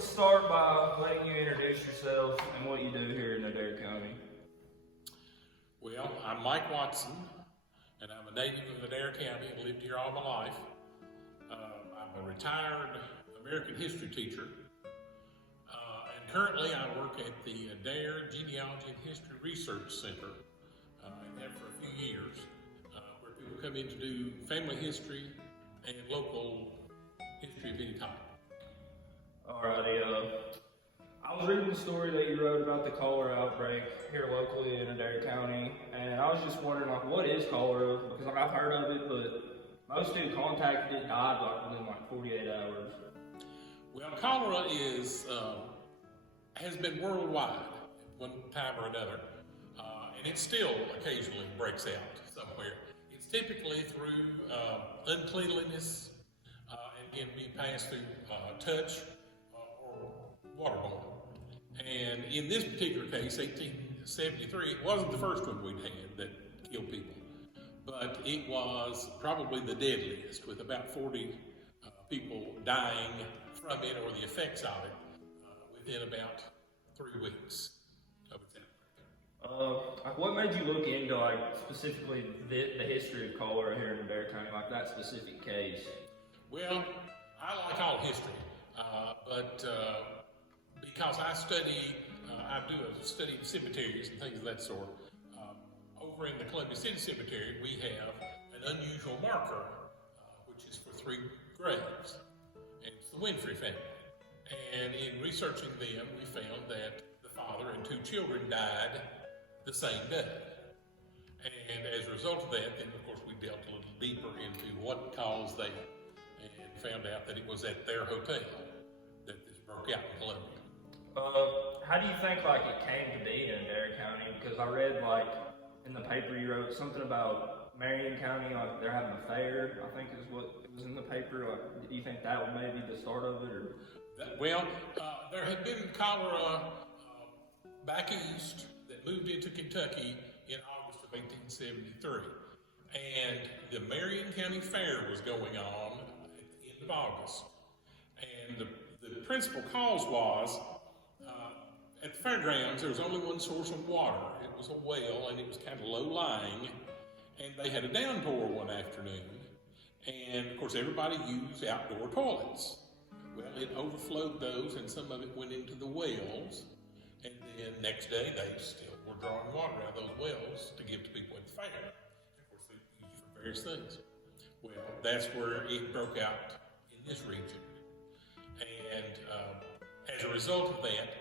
let's start by letting you introduce yourself and what you do here in Adair County. Well, I'm Mike Watson, and I'm a native of Adair County and lived here all my life. I'm a retired American history teacher, and currently I work at the Adair Genealogy and History Research Center, and have for a few years, where people come in to do family history and local history of any type. Alrighty, I was reading the story that you wrote about the cholera outbreak here locally in Adair County, and I was just wondering, like, what is cholera? Because like, I've heard of it, but most who contacted it died like within like 48 hours. Well, cholera has been worldwide at one time or another, and it still occasionally breaks out somewhere. It's typically through uncleanliness and can be passed through touch or waterborne. And in this particular case, 1873, it wasn't the first one we'd had that killed people, but it was probably the deadliest, with about 40 people dying from it or the effects of it within about 3 weeks of its outbreak. Like, what made you look into like specifically the history of cholera here in Adair County, like that specific case? Well, I like all history, but because I do a study of cemeteries and things of that sort. Over in the Columbia City Cemetery, we have an unusual marker, which is for 3 graves, and it's the Winfrey family. And in researching them, we found that the father and 2 children died the same day. And as a result of that, then of course we delved a little deeper into what caused that, and found out that it was at their hotel that this broke out in Columbia. How do you think like it came to be in Adair County? Because I read like in the paper you wrote something about Marion County, like they're having a fair, I think is what it was in the paper. Like, do you think that was maybe the start of it? Or? Well, there had been cholera back east that moved into Kentucky in August of 1873. And the Marion County Fair was going on at the end of August. And the principal cause was, at the fairgrounds, there was only one source of water. It was a well, and it was kind of low-lying, and they had a downpour one afternoon, and of course everybody used outdoor toilets. Well, it overflowed those, and some of it went into the wells, and then next day they still were drawing water out of those wells to give to people at the fair. Of course, they used it for various things. Well, that's where it broke out in this region, and as a result of that,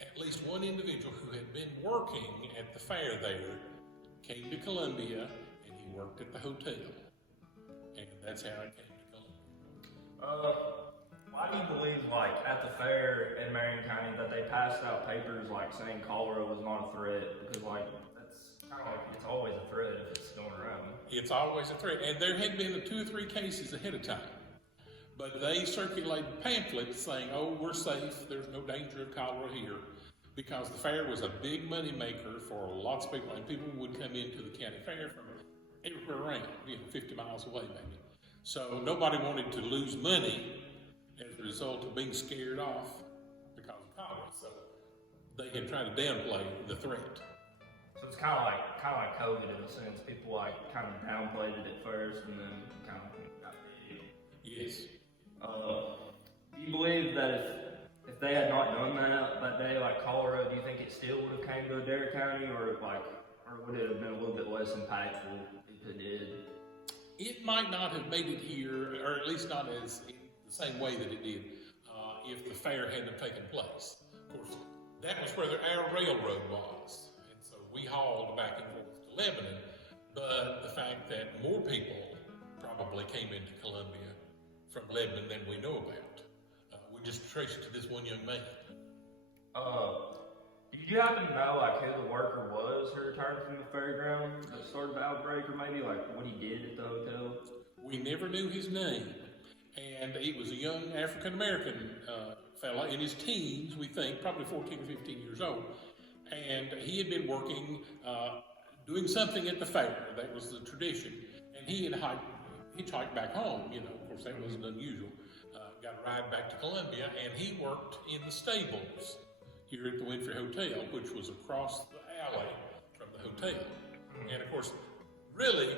at least one individual who had been working at the fair there came to Columbia, and he worked at the hotel. And that's how it came to Columbia. Why do you believe, like, at the fair in Marion County that they passed out papers, like, saying cholera was not a threat? Because, like, that's kind of like, it's always a threat if it's going around. It's always a threat. And there had been 2 or 3 cases ahead of time. But they circulated pamphlets saying, oh, we're safe, there's no danger of cholera here. Because the fair was a big money maker for lots of people, and people would come into the county fair from everywhere around, 50 miles away maybe. So nobody wanted to lose money as a result of being scared off because of cholera. So they had tried to downplay the threat. So it's kind of like COVID in a sense. People like kind of downplayed it at first, and then kind of got big. Yes. Do you believe that if they had not done that day, like cholera, do you think it still would have came to Adair County, or would it have been a little bit less impactful if it did? It might not have made it here, or at least not as in the same way that it did, if the fair hadn't taken place. Of course, that was where our railroad was, and so we hauled back and forth to Lebanon. But the fact that more people probably came into Columbia from Lebanon than we know about. We just trace it to this one young man. Did you happen to know like who the worker was who returned from the fairground that started the outbreak, or maybe like what he did at the hotel? We never knew his name, and he was a young African-American fella in his teens, we think, probably 14 or 15 years old. And he had been working, doing something at the fair. That was the tradition. And he had hitchhiked back home, of course that wasn't unusual. got a ride back to Columbia, and he worked in the stables here at the Winfrey Hotel, which was across the alley from the hotel. And of course, really,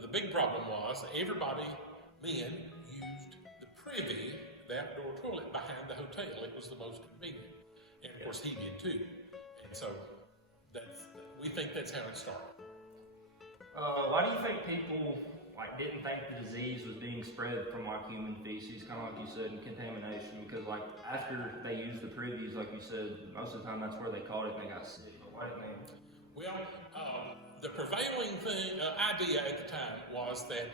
the big problem was everybody, men, used the privy, the outdoor toilet behind the hotel. It was the most convenient. And of course, he did too. And so we think that's how it started. Why do you think people didn't think the disease was being spread from human feces, kind of like you said, and contamination? Because after they used the privies, like you said, most of the time that's where they caught it and they got sick. But why didn't they? Well, the prevailing idea at the time was that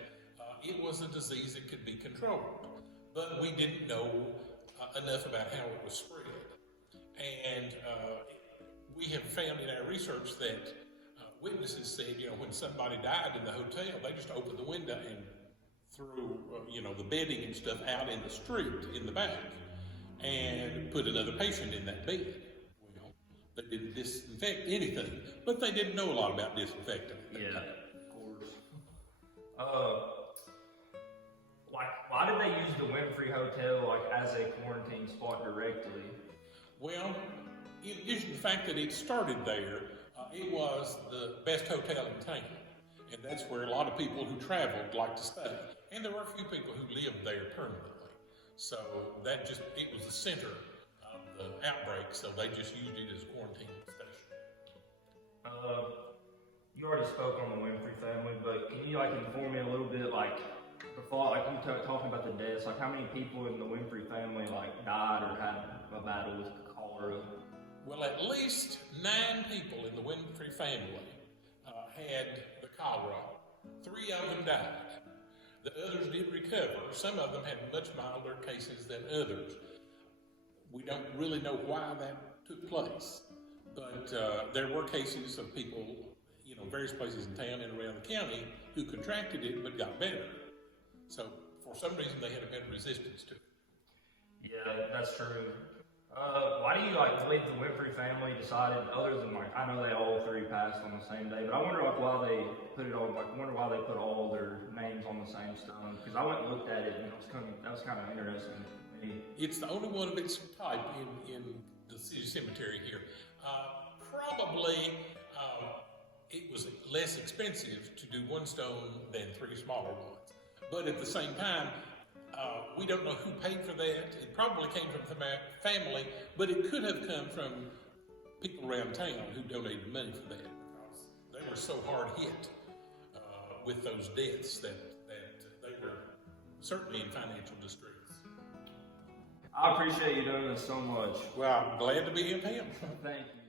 it was a disease that could be controlled, but we didn't know enough about how it was spread. And we have found in our research that witnesses said, when somebody died in the hotel, they just opened the window and threw, the bedding and stuff out in the street in the back and put another patient in that bed. Well, they didn't disinfect anything, but they didn't know a lot about disinfecting. Yeah, of course. Why did they use the Winfrey Hotel as a quarantine spot directly? Well, in addition to the fact that it started there, it was the best hotel in town, and that's where a lot of people who traveled like to stay. And there were a few people who lived there permanently. So it was the center of the outbreak, so they just used it as a quarantine station. You already spoke on the Winfrey family, but can you inform me a little bit, before, you talking about the deaths, how many people in the Winfrey family died or had a battle with cholera? Well, at least 9 people in the Winfrey family had the cholera. 3 of them died. The others did recover. Some of them had much milder cases than others. We don't really know why that took place, but there were cases of people, various places in town and around the county who contracted it but got better. So for some reason they had a better resistance to it. Yeah, that's true. Why do you believe the Winfrey family decided, other than I know they all 3 passed on the same day, but I wonder why they put it on, why they put all their names on the same stone? Because I went and looked at it and that was kind of interesting to me. It's the only one of its type in the city cemetery here. Probably it was less expensive to do 1 stone than 3 smaller ones. But at the same time, we don't know who paid for that. It probably came from the family, but it could have come from people around town who donated money for that, because they were so hard hit with those deaths that they were certainly in financial distress. I appreciate you doing this so much. Well, I'm glad to be in town. Thank you.